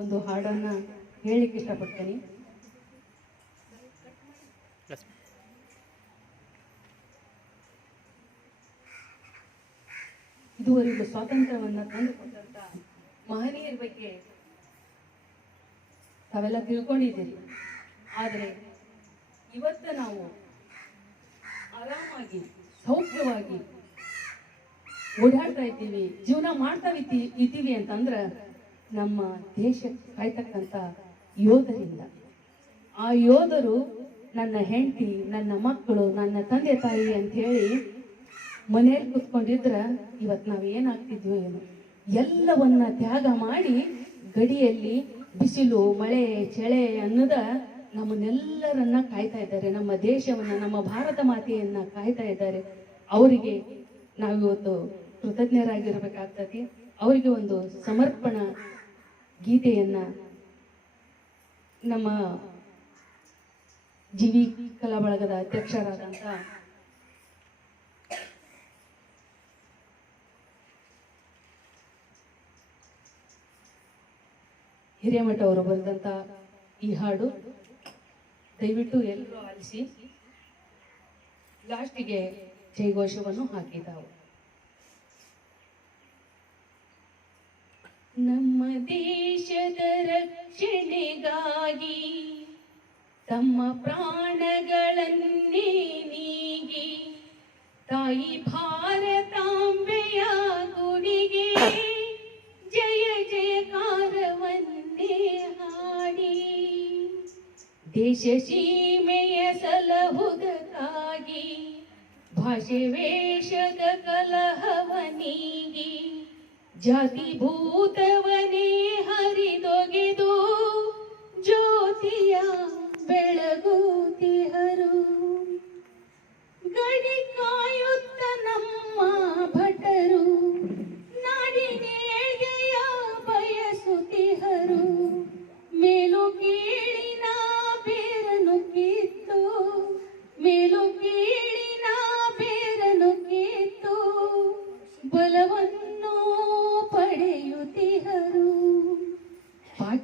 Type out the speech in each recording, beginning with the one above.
ಒಂದು ಹಾಡನ್ನ ಹೇಳಲಿಕ್ಕೆ ಇಷ್ಟಪಡ್ತೇನೆ. ಇದುವರೆಗೂ ಸ್ವಾತಂತ್ರ್ಯವನ್ನ ತಂದುಕೊಟ್ಟಂತ ಮಹನೀಯರ ಬಗ್ಗೆ ತಾವೆಲ್ಲ ತಿಳ್ಕೊಂಡಿದ್ದೀರಿ. ಆದರೆ ಇವತ್ತು ನಾವು ಆರಾಮಾಗಿ ಸೌಖ್ಯವಾಗಿ ಓಡಾಡ್ತಾ ಇದ್ದೀವಿ ಜೀವನ ಮಾಡ್ತಾ ಇದ್ದೀವಿ ಇದ್ದೀವಿ ಅಂತಂದ್ರೆ ನಮ್ಮ ದೇಶ ಕಾಯ್ತಕ್ಕಂಥ ಯೋಧರಿಂದ. ಆ ಯೋಧರು ನನ್ನ ಹೆಂಡತಿ, ನನ್ನ ಮಕ್ಕಳು, ನನ್ನ ತಂದೆ ತಾಯಿ ಅಂತ ಹೇಳಿ ಮನೆಯಲ್ಲಿ ಕುತ್ಕೊಂಡಿದ್ರ ಇವತ್ತು ನಾವು ಏನಾಗ್ತಿದ್ವೋ ಏನು. ಎಲ್ಲವನ್ನ ತ್ಯಾಗ ಮಾಡಿ ಗಡಿಯಲ್ಲಿ ಬಿಸಿಲು, ಮಳೆ, ಚಳೆ ಅನ್ನದ ನಮ್ಮನ್ನೆಲ್ಲರನ್ನ ಕಾಯ್ತಾ ಇದ್ದಾರೆ. ನಮ್ಮ ದೇಶವನ್ನ, ನಮ್ಮ ಭಾರತ ಮಾತೆಯನ್ನ ಕಾಯ್ತಾ ಇದ್ದಾರೆ. ಅವರಿಗೆ ನಾವಿವತ್ತು ಕೃತಜ್ಞರಾಗಿರ್ಬೇಕಾಗ್ತದೆ ಅವರಿಗೆ ಒಂದು ಸಮರ್ಪಣ ಗೀತೆಯನ್ನ ನಮ್ಮ ಜೀವಿ ಕಲಾ ಬಳಗದ ಅಧ್ಯಕ್ಷರಾದಂಥ ಹಿರೇಮಠ ಅವರು ಬಂದಂತ ಈ ಹಾಡು ದಯವಿಟ್ಟು ಎಲ್ಲರೂ ಆಲಿಸಿ. ಲಾಸ್ಟಿಗೆ ಜೈಘೋಷವನ್ನು ಹಾಕಿದ್ದಾವು. ನಮ್ಮದೇ ರಕ್ಷಣೆಗಾಗಿ ತಮ್ಮ ಪ್ರಾಣಗಳನ್ನೇ ನೀಗಿ ತಾಯಿ ಭಾರತಾಂಬೆಯ ಗುಡಿಗೆ ಜಯ ಜಯಕಾರವನ್ನೇ ಹಾಡಿ ದೇಶ ಸೀಮೆಯ ಸಲಹುದಕ್ಕಾಗಿ ಭಾಷೆ ವೇಷದ ಕಲಹವನೀಗಿ ಜಾತಿ ಭೂತವನೇ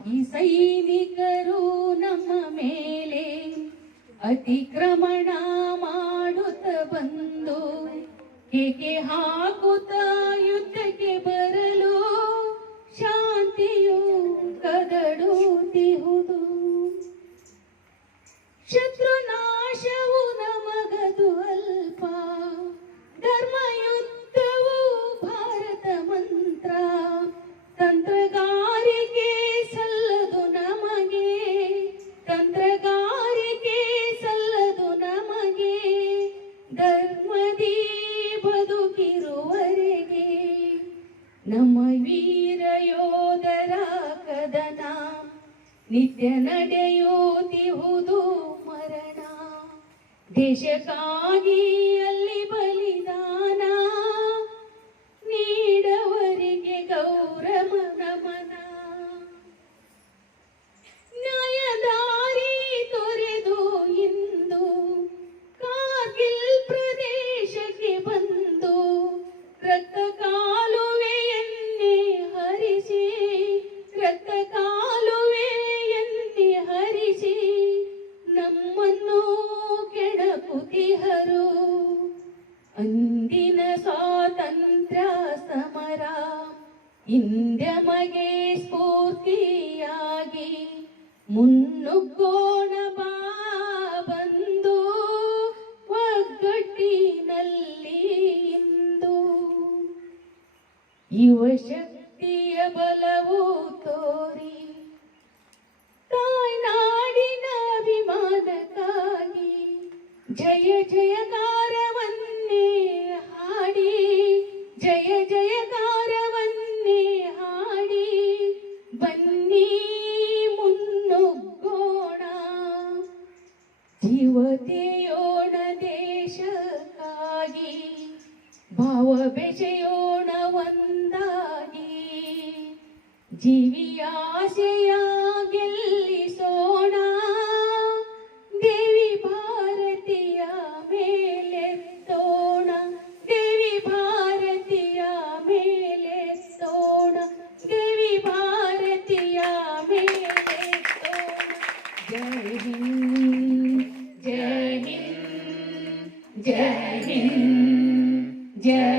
ಪಾಕಿ ಸೈನಿಕರು ನಮ್ಮ ಮೇಲೆ ಅತಿಕ್ರಮಣ ಮಾಡುತ್ತ ಬಂದು ಹೇಗೆ ಹಾಕುತ್ತ ಯುದ್ಧಕ್ಕೆ ಬರಲು ಶಾಂತಿಯು ಕದಡುತ್ತಿಹುದು ಶತ್ರುನಾಶವು ನಮಗದು ನಿತ್ಯ ನಡೆಯುತ್ತಿಹುದು ಮರಣ. ದೇಶಕ್ಕಾಗಿ ಅಲ್ಲಿ ಬಲಿದಾನ. ನೀಡವರಿಗೆ ಗೌರವ ನಮನ. ನಮ್ಮನ್ನು ಕೆಣಕುತಿಹರು ಅಂದಿನ ಸ್ವಾತಂತ್ರ್ಯ ಸಮರ ಇಂದ್ಯಮಗೆ ಸ್ಫೂರ್ತಿಯಾಗಿ ಮುನ್ನುಗ್ಗೋಣ ಬಾ ಬಂದು ಒಗ್ಗಟ್ಟಿನಲ್ಲಿ ಇಂದು. ಯುವ ಶಕ್ತಿಯ ಬಲವು ತೋರಿ ದೇಶಕ್ಕಾಗಿ ಭಾವ ಬೆಸೆಯೋಣ ಒಂದಾಗಿ ಜೀವಿಯ day, day.